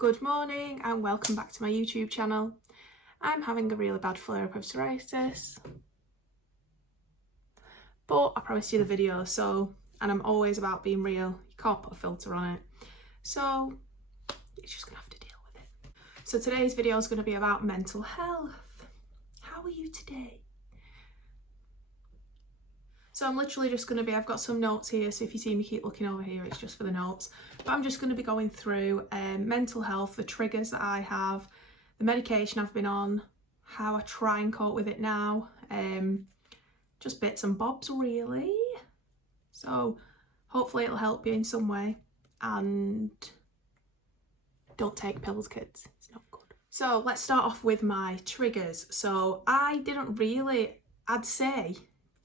Good morning and welcome back to my YouTube channel. I'm having a really bad flare-up of psoriasis, but I promised you the video, and I'm always about being real. You can't put a filter on it, so you're just gonna have to deal with it. So today's video is going to be about mental health. How are you today? So I'm literally just going to be, I've got some notes here, so if you see me keep looking over here, it's just for the notes. But I'm just going to be going through mental health, the triggers that I have, the medication I've been on, how I try and cope with it now, just bits and bobs really. So hopefully it'll help you in some way, and don't take pills, kids, it's not good. So let's start off with my triggers. So I didn't really, I'd say,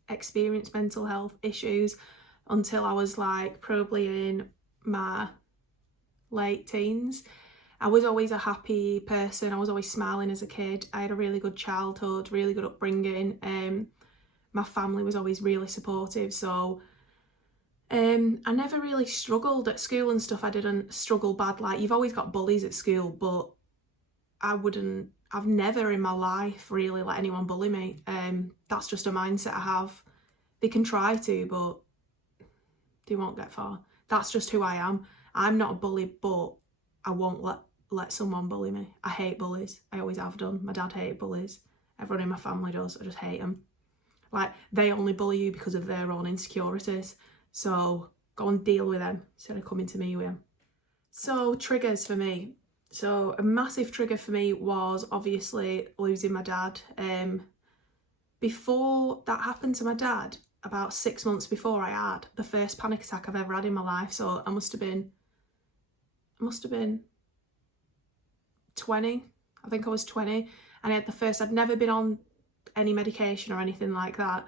experience mental health issues until I was like probably in my late teens. I was always a happy person. I was always smiling as a kid. I had a really good childhood, really good upbringing. My family was always really supportive, so I never really struggled at school and stuff. I didn't struggle bad. Like, you've always got bullies at school, but I've never in my life really let anyone bully me. That's just a mindset I have. They can try to, but they won't get far. That's just who I am. I'm not a bully, but I won't let someone bully me. I hate bullies. I always have done. My dad hated bullies. Everyone in my family does. I just hate them. Like, they only bully you because of their own insecurities. So go and deal with them instead of coming to me with them. So triggers for me. So a massive trigger for me was obviously losing my dad. Before that happened to my dad, about 6 months before, I had the first panic attack I've ever had in my life. So I must have been 20. I think I was 20, and I had the first. I'd never been on any medication or anything like that,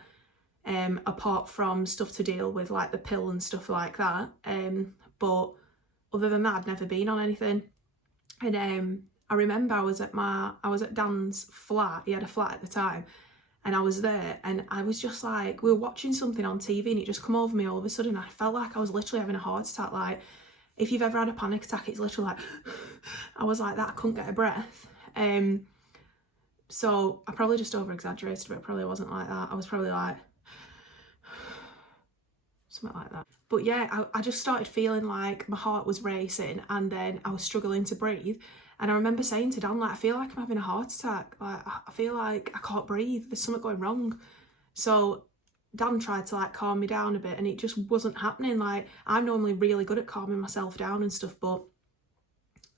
apart from stuff to deal with like the pill and stuff like that. But other than that, I'd never been on anything. And I remember I was at Dan's flat. He had a flat at the time, and I was there, and I was just like, we were watching something on TV, and it just come over me all of a sudden. I felt like I was literally having a heart attack. Like, if you've ever had a panic attack, it's literally like I was like that. I couldn't get a breath. So I probably just over exaggerated, but it probably wasn't like that. I was probably like something like that. But yeah, I just started feeling like my heart was racing, and then I was struggling to breathe. And I remember saying to Dan, like, I feel like I'm having a heart attack. Like, I feel like I can't breathe. There's something going wrong. So Dan tried to like calm me down a bit, and it just wasn't happening. Like, I'm normally really good at calming myself down and stuff, but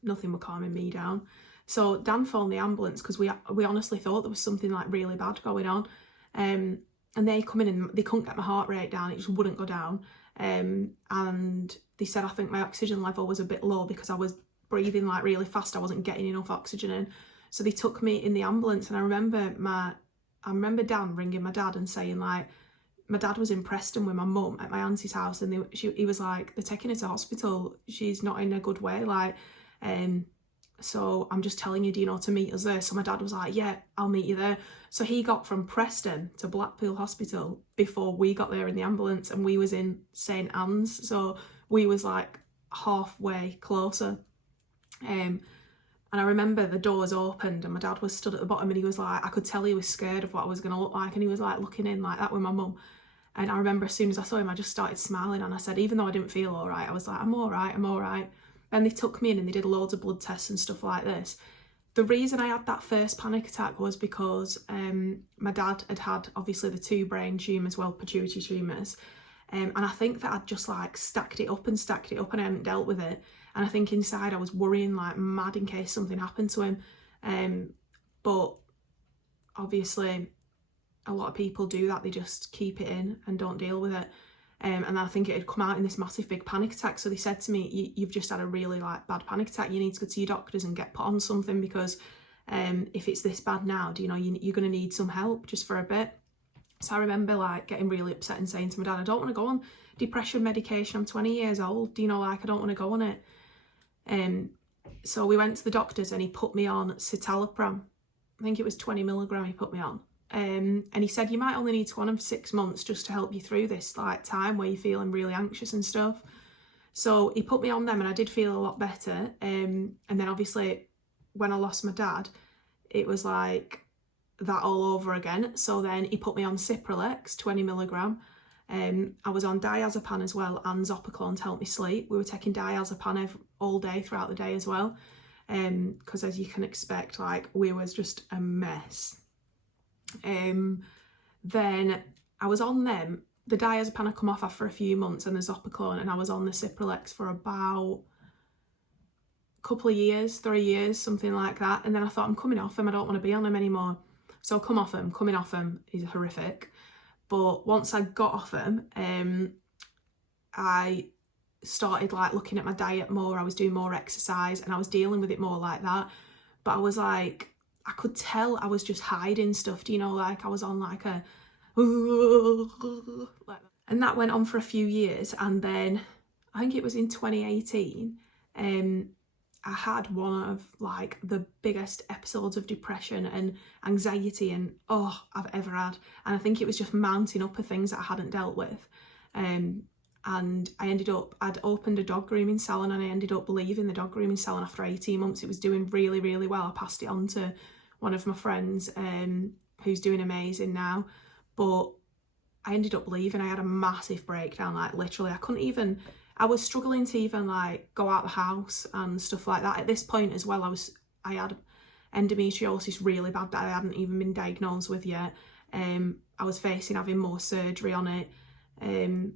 nothing was calming me down. So Dan phoned the ambulance because we honestly thought there was something like really bad going on. And they come in and they couldn't get my heart rate down. It just wouldn't go down. And they said I think my oxygen level was a bit low because I was breathing like really fast. I wasn't getting enough oxygen in. So they took me in the ambulance, and I remember Dan ringing my dad and saying, like, my dad was in Preston with my mum at my auntie's house, and he was like, they're taking her to hospital. She's not in a good way. Like, so I'm just telling you, do you know, to meet us there? So my dad was like, yeah, I'll meet you there. So he got from Preston to Blackpool Hospital before we got there in the ambulance, and we was in St Anne's. So we was like halfway closer. And I remember the doors opened, and my dad was stood at the bottom, and he was like, I could tell he was scared of what I was going to look like, and he was like looking in like that with my mum. And I remember as soon as I saw him, I just started smiling, and I said, even though I didn't feel all right, I was like, I'm all right. And they took me in and they did loads of blood tests and stuff like this. The reason I had that first panic attack was because my dad had obviously the 2 brain tumours, well, pituitary tumours. And I think that I'd just like stacked it up and I hadn't dealt with it. And I think inside I was worrying like mad in case something happened to him. But obviously a lot of people do that. They just keep it in and don't deal with it. And I think it had come out in this massive big panic attack. So they said to me, you've just had a really like bad panic attack. You need to go to your doctors and get put on something, because if it's this bad now, do you know, you're going to need some help just for a bit. So I remember like getting really upset and saying to my dad, I don't want to go on depression medication. I'm 20 years old. Do you know, like, I don't want to go on it. So we went to the doctors, and he put me on citalopram. I think it was 20 milligram he put me on. And he said, you might only need to go on them for 6 months just to help you through this like time where you're feeling really anxious and stuff. So he put me on them and I did feel a lot better. And then obviously when I lost my dad, it was like that all over again. So then he put me on Cipralex, 20 milligram. I was on diazepam as well and Zopiclone to help me sleep. We were taking diazepam all day throughout the day as well. Because as you can expect, like, we was just a mess. Then I was on them. The diazepam had come off after a few months and the Zopiclone, and I was on the Cipralex for about a couple of years, 3 years, something like that. And then I thought, I'm coming off them, I don't want to be on them anymore. So I come off them. Coming off them is horrific. But once I got off them, I started like looking at my diet more. I was doing more exercise and I was dealing with it more like that. But I was like, I could tell I was just hiding stuff, do you know, like I was on like a like that. And that went on for a few years, and then I think it was in 2018 I had one of like the biggest episodes of depression and anxiety and I've ever had, and I think it was just mounting up of things that I hadn't dealt with. And I'd opened a dog grooming salon, and I ended up leaving the dog grooming salon after 18 months. It was doing really, really well. I passed it on to one of my friends who's doing amazing now. But I ended up leaving. I had a massive breakdown, like literally I was struggling to even like go out the house and stuff like that. At this point as well, I had endometriosis really bad that I hadn't even been diagnosed with yet. I was facing having more surgery on it. And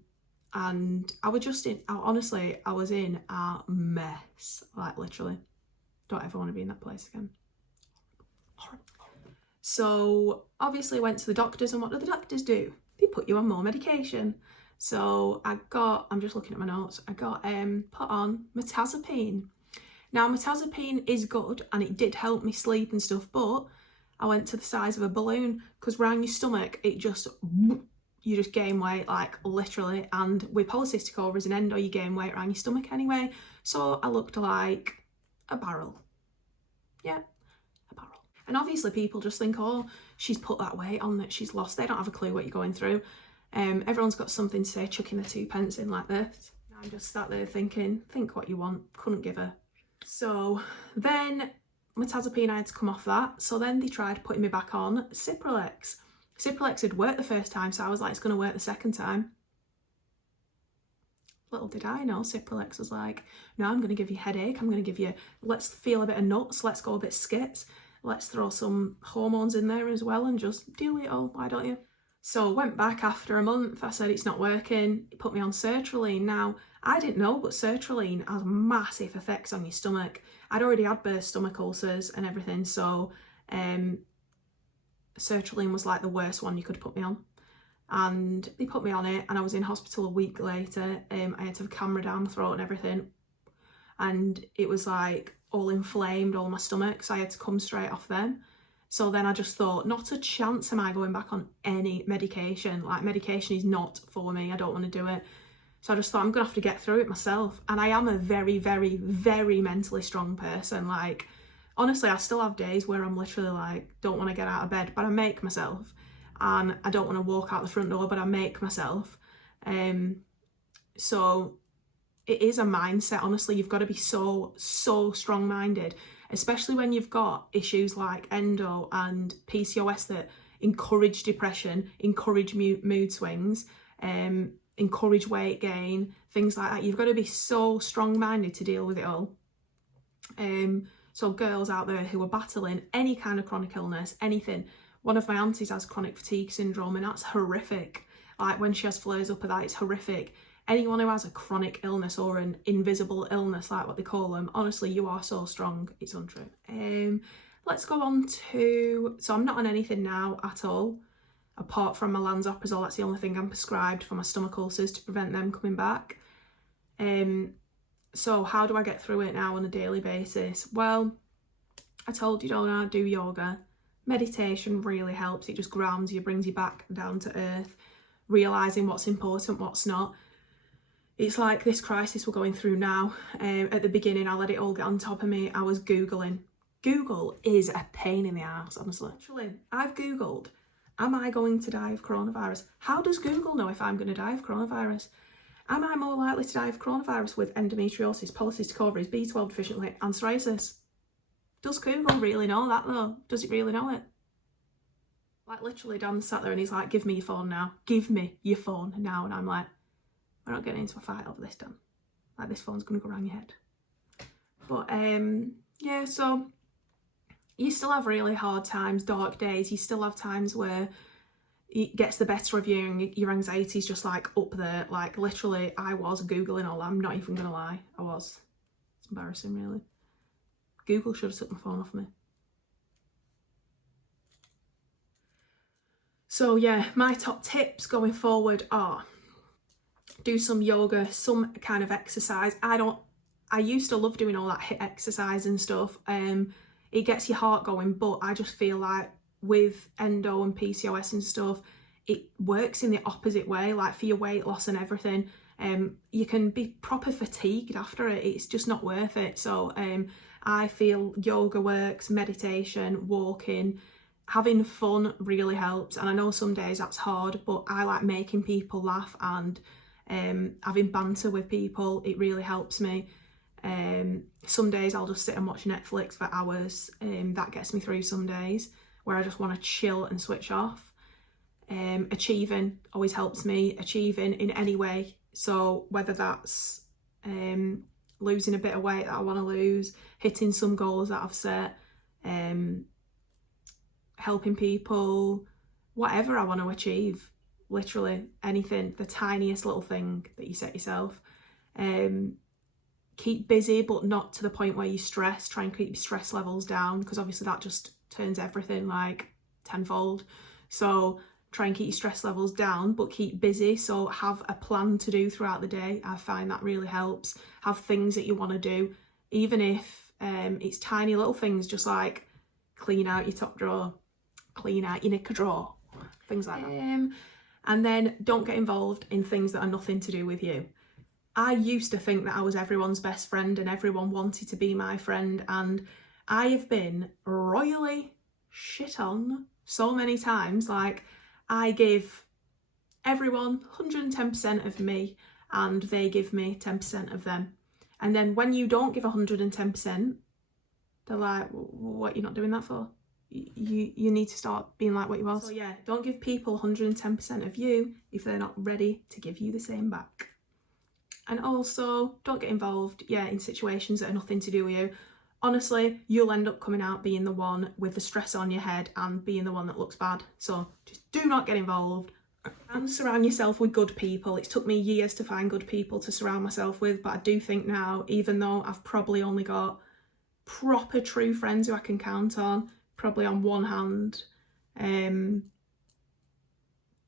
I was just I was in a mess, like literally. Don't ever want to be in that place again. So obviously I went to the doctors, and what do the doctors do? They put you on more medication. So I'm just looking at my notes, I got put on mirtazapine. Now mirtazapine is good and it did help me sleep and stuff, but I went to the size of a balloon, because around your stomach you just gain weight, like literally, and with polycystic ovaries and endo you gain weight around your stomach anyway. So I looked like a barrel. Yeah, a barrel. And obviously people just think, oh, she's put that weight on that she's lost. They don't have a clue what you're going through. Everyone's got something to say, chucking their 2 pence in like this. I'm just sat there thinking, think what you want, couldn't give a. So then mirtazapine, I had to come off that. So then they tried putting me back on Cipralex. Cipralex had worked the first time, so I was like, it's going to work the second time. Little did I know, Cipralex was like, no, I'm going to give you a headache, I'm going to give you, let's feel a bit of nuts, let's go a bit skits, let's throw some hormones in there as well and just deal with it all, why don't you? So I went back after a month, I said it's not working, he put me on sertraline. Now, I didn't know, but sertraline has massive effects on your stomach. I'd already had burst stomach ulcers and everything, so sertraline was like the worst one you could put me on. And they put me on it, and I was in hospital a week later. I had to have a camera down my throat and everything, and it was like all inflamed, all my stomach, so I had to come straight off them. So then I just thought, not a chance am I going back on any medication. Like, medication is not for me, I don't want to do it. So I just thought, I'm gonna have to get through it myself. And I am a very, very, very mentally strong person. Like, honestly, I still have days where I'm literally like, don't want to get out of bed, but I make myself. And I don't want to walk out the front door, but I make myself. So it is a mindset, honestly. You've got to be so strong-minded, especially when you've got issues like endo and PCOS that encourage depression, encourage mood swings, encourage weight gain, things like that. You've got to be so strong-minded to deal with it all. So girls out there who are battling any kind of chronic illness, anything. One of my aunties has chronic fatigue syndrome, and that's horrific. Like, when she has flares up of that, it's horrific. Anyone who has a chronic illness or an invisible illness, like what they call them, honestly, you are so strong, it's untrue. Let's go on to, so I'm not on anything now at all, apart from my lansoprazole. That's the only thing I'm prescribed for my stomach ulcers to prevent them coming back. So how do I get through it now on a daily basis? Well, I told you, don't I, do yoga. Meditation really helps. It just grounds you, brings you back down to earth, realising what's important, what's not. It's like this crisis we're going through now. At the beginning, I let it all get on top of me. I was Googling. Google is a pain in the ass, honestly. Actually, I've Googled, am I going to die of coronavirus? How does Google know if I'm going to die of coronavirus? Am I more likely to die of coronavirus with endometriosis, polycystic ovaries, B12 deficiency and psoriasis? Does Google really know that though? Does it really know it? Like literally Dan sat there and he's like, give me your phone now. Give me your phone now. And I'm like, we're not getting into a fight over this, Dan. Like this phone's gonna go around your head. But yeah, so you still have really hard times, dark days. You still have times where it gets the better of you and your anxiety's just like up there. Like literally I was Googling all, I'm not even gonna lie. I was. It's embarrassing really. Google should have took my phone off me. So yeah, my top tips going forward are do some yoga, some kind of exercise. I used to love doing all that HIIT exercise and stuff. It gets your heart going, but I just feel like with endo and PCOS and stuff, it works in the opposite way, like for your weight loss and everything. You can be proper fatigued after it. It's just not worth it. So I feel yoga works, meditation, walking, having fun really helps. And I know some days that's hard, but I like making people laugh and having banter with people. It really helps me. Some days I'll just sit and watch Netflix for hours. That gets me through some days where I just want to chill and switch off. Achieving always helps me, achieving in any way. So whether that's losing a bit of weight that I want to lose, hitting some goals that I've set, helping people, whatever I want to achieve, literally anything, the tiniest little thing that you set yourself. Keep busy, but not to the point where you stress. Try and keep your stress levels down, because obviously that just turns everything like tenfold. So try and keep your stress levels down, but keep busy. So have a plan to do throughout the day. I find that really helps. Have things that you want to do, even if it's tiny little things, just like clean out your top drawer, clean out your knicker drawer, things like that. And then don't get involved in things that are nothing to do with you. I used to think that I was everyone's best friend and everyone wanted to be my friend, and I have been royally shit on so many times. Like, I give everyone 110% of me and they give me 10% of them. And then when you don't give 110%, they're like, what, you're not doing that for? You need to start being like what you was. So yeah, don't give people 110% of you if they're not ready to give you the same back. And also, don't get involved, in situations that are nothing to do with you. Honestly, you'll end up coming out being the one with the stress on your head and being the one that looks bad. So just do not get involved. And surround yourself with good people. It's took me years to find good people to surround myself with, but I do think now, even though I've probably only got proper true friends who I can count on, probably on one hand,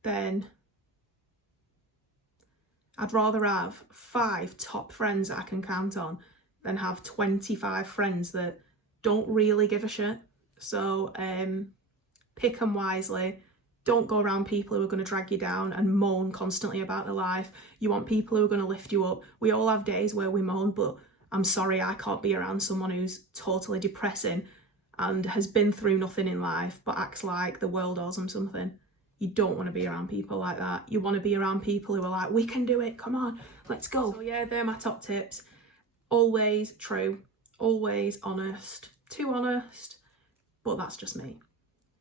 then I'd rather have 5 top friends that I can count on than have 25 friends that don't really give a shit. So pick them wisely. Don't go around people who are going to drag you down and moan constantly about their life. You want people who are going to lift you up. We all have days where we moan, but I'm sorry, I can't be around someone who's totally depressing and has been through nothing in life but acts like the world owes them something. You don't want to be around people like that. You want to be around people who are like, we can do it, come on, let's go. So yeah, they're my top tips. Always true, always honest, too honest, but that's just me.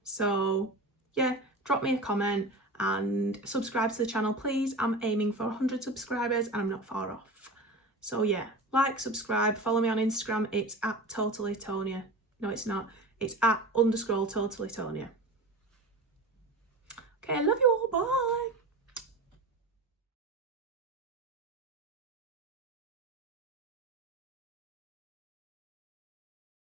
So yeah, drop me a comment and subscribe to the channel, please. I'm aiming for 100 subscribers and I'm not far off. So yeah, like, subscribe, follow me on Instagram. It's at TotallyTonia. No, it's not. It's at _TotallyTonia. Okay, I love you all. Bye.